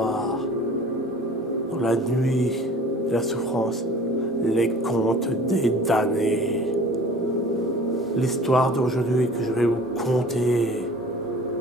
noir, dans la nuit et la souffrance, les contes des damnés. L'histoire d'aujourd'hui que je vais vous conter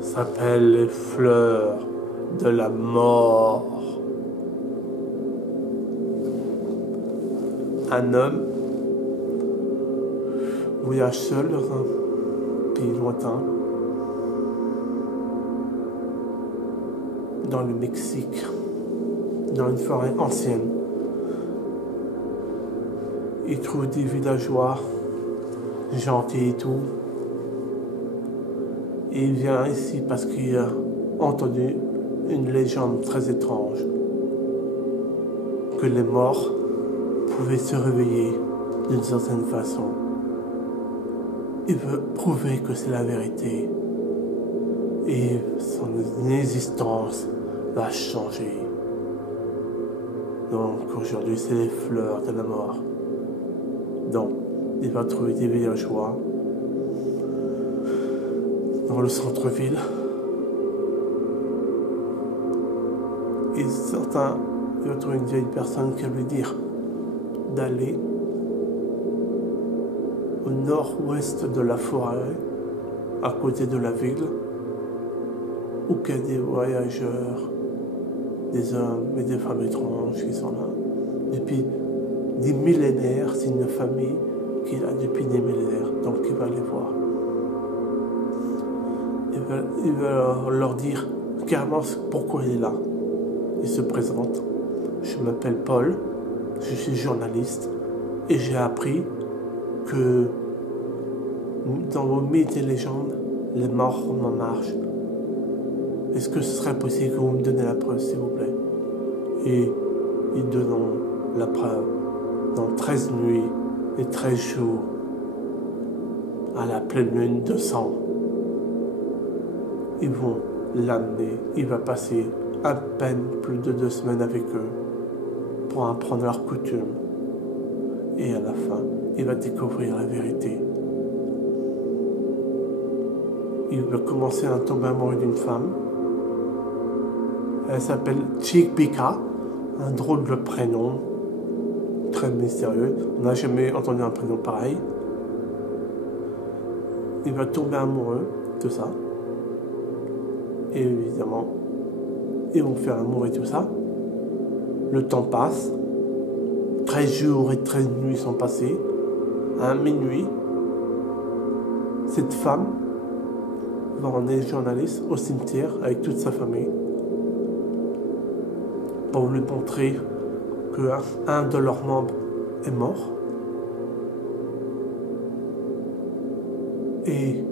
s'appelle Les fleurs de la mort. Un homme voyage seul dans un pays lointain, dans le Mexique, dans une forêt ancienne. Il trouve des villageois gentils et tout. Et il vient ici parce qu'il a entendu une légende très étrange, que les morts pouvaient se réveiller d'une certaine façon. Il veut prouver que c'est la vérité et son existence va changer. Donc aujourd'hui c'est les fleurs de la mort. Donc il va trouver des villageois dans le centre-ville. Et certains, il va trouver une vieille personne qui va lui dire d'aller au nord-ouest de la forêt, à côté de la ville, où il y a des voyageurs, des hommes et des femmes étranges qui sont là. Depuis des millénaires, c'est une famille qui est là depuis des millénaires, donc il va les voir. Il va leur dire carrément pourquoi il est là. Il se présente. Je m'appelle Paul, je suis journaliste et j'ai appris que dans vos mythes et légendes, les morts sont en marche. Est-ce que ce serait possible que vous me donniez la preuve, s'il vous plaît? Et ils donneront la preuve dans 13 nuits et 13 jours, à la pleine lune de sang. Ils vont l'amener, il va passer à peine plus de 2 semaines avec eux pour apprendre leurs coutumes. Et à la fin, il va découvrir la vérité. Il va commencer à tomber amoureux d'une femme. Elle s'appelle Chickpika, un drôle de prénom, très mystérieux. On n'a jamais entendu un prénom pareil. Il va tomber amoureux de ça. Et évidemment, ils vont faire l'amour et tout ça. Le temps passe. 13 jours et 13 nuits sont passés. À minuit, cette femme va emmener le journaliste au cimetière avec toute sa famille pour lui montrer qu'un de leurs membres est mort. Et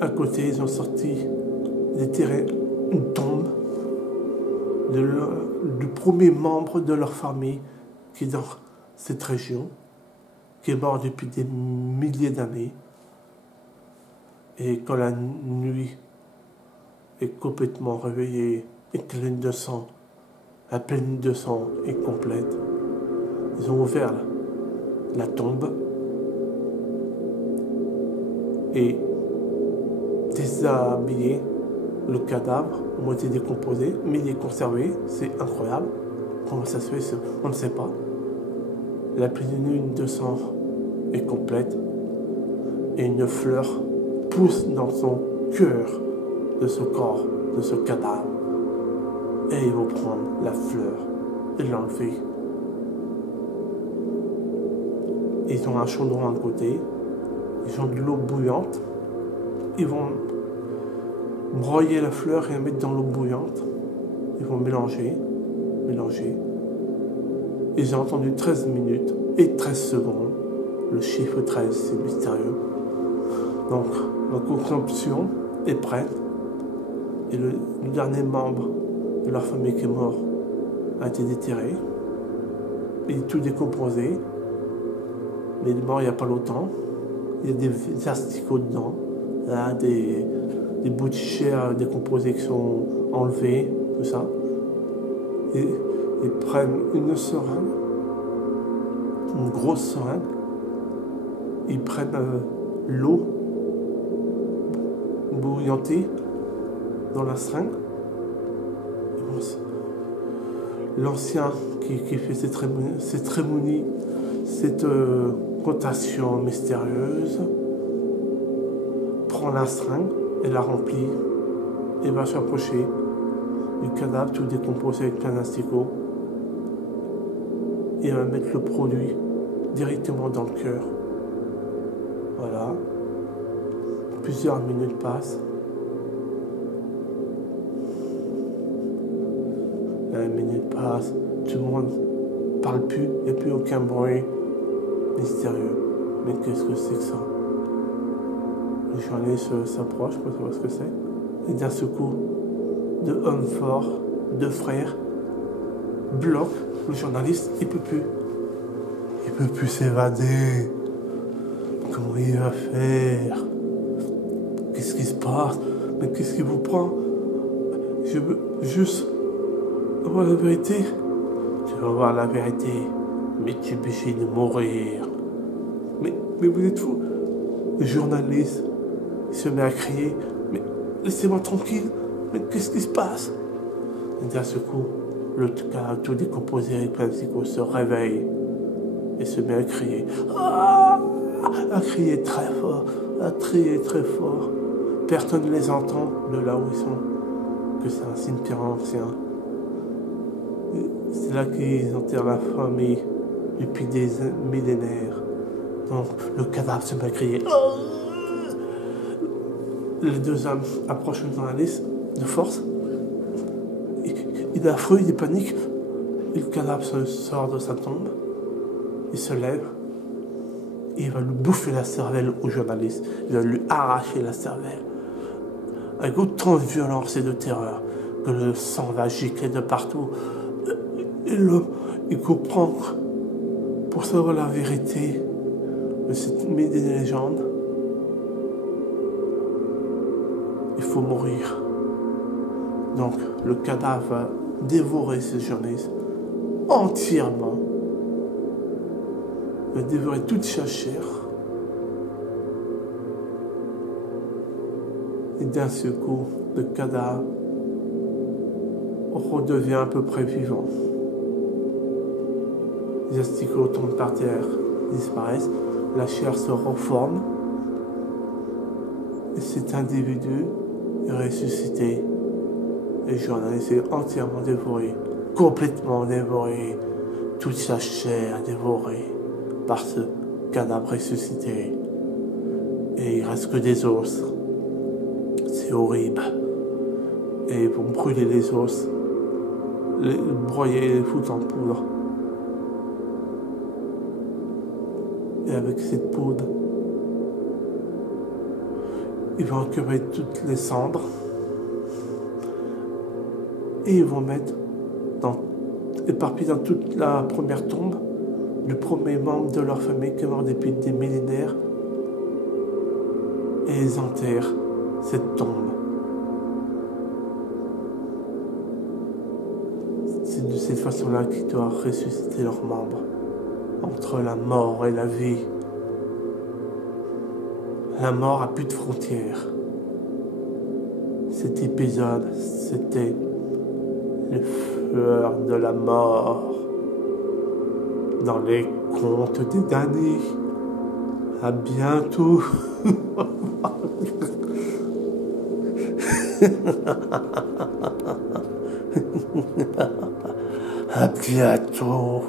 à côté, ils ont sorti déterrer une tombe du premier membre de leur famille qui est dans cette région, qui est mort depuis des milliers d'années. Et quand la nuit est complètement réveillée et que la pleine lune de sang est complète, ils ont ouvert la tombe et déshabillé le cadavre, moitié décomposé, mais il est conservé. C'est incroyable. Comment ça se fait, on ne sait pas. La pleine lune de sang est complète et une fleur pousse dans son cœur de ce corps, de ce cadavre. Et ils vont prendre la fleur et l'enlever. Ils ont un chaudron à côté, ils ont de l'eau bouillante, ils vont broyer la fleur et la mettre dans l'eau bouillante. Ils vont mélanger. Et j'ai entendu 13 minutes et 13 secondes. Le chiffre 13, c'est mystérieux. Donc, la consomption est prête. Et le dernier membre de leur famille qui est mort a été déterré. Il est tout décomposé. Mais il est mort il n'y a pas longtemps. Il y a des asticots dedans. Il y a des bouts de chair décomposés qui sont enlevés, tout ça. Et ils prennent une seringue, une grosse seringue. Ils prennent l'eau bouillantée dans la seringue. Ils vont l'ancien qui fait cette cérémonie, cette contation mystérieuse, prend la seringue et la remplit et va s'approcher du cadavre tout décomposé avec plein d'asticots et va mettre le produit directement dans le cœur. Voilà. Plusieurs minutes passent. La minute passe, tout le monde parle plus, il n'y a plus aucun bruit mystérieux. Mais qu'est-ce que c'est que ça? Le journaliste s'approche pour savoir ce que c'est. Et d'un seul coup, deux hommes forts, deux frères, bloquent le journaliste, il peut plus. Il peut plus s'évader. Comment il va faire? Qu'est-ce qui se passe? Mais qu'est-ce qui vous prend? Je veux juste avoir la vérité. Tu vas voir la vérité, mais tu es obligé de mourir. Mais vous êtes fou. Le journaliste, il se met à crier. Mais laissez-moi tranquille. Mais qu'est-ce qui se passe? Et d'un seul coup, le cas tout décomposé avec plein de psychos se réveille et se met à crier. Ah! À crier très fort, à crier très fort. Personne ne les entend de là où ils sont, que c'est un cimetière ancien. C'est là qu'ils enterrent la famille depuis des millénaires. Donc le cadavre se met à crier. Les deux hommes approchent le journaliste de force. Il est affreux, il est panique. Et le cadavre sort de sa tombe. Il se lève. Et il va lui bouffer la cervelle au journaliste. Il va lui arracher la cervelle. Avec autant de violence et de terreur que le sang va gicler de partout. Et l'homme, il comprend pour savoir la vérité de cette mythe des légendes, il faut mourir. Donc le cadavre va dévorer ce journaliste entièrement. Il va dévorer toute sa chair. Et d'un seul coup, le cadavre redevient à peu près vivant. Les asticots tombent par terre, disparaissent, la chair se reforme, et cet individu est ressuscité. Et le journaliste est entièrement dévoré, complètement dévoré, toute sa chair dévorée par ce cadavre ressuscité. Et il reste que des os. C'est horrible. Et ils vont brûler les os, les broyer et les foutre en poudre. Et avec cette poudre, ils vont récupérer toutes les cendres et ils vont mettre éparpillés dans toute la première tombe du premier membre de leur famille qui est mort depuis des millénaires, et ils enterrent cette tombe. C'est de cette façon-là qu'ils doivent ressusciter leurs membres. Entre la mort et la vie. La mort a plus de frontières. Cet épisode, c'était le fleur de la mort. Dans les contes des damnés. À bientôt. À bientôt.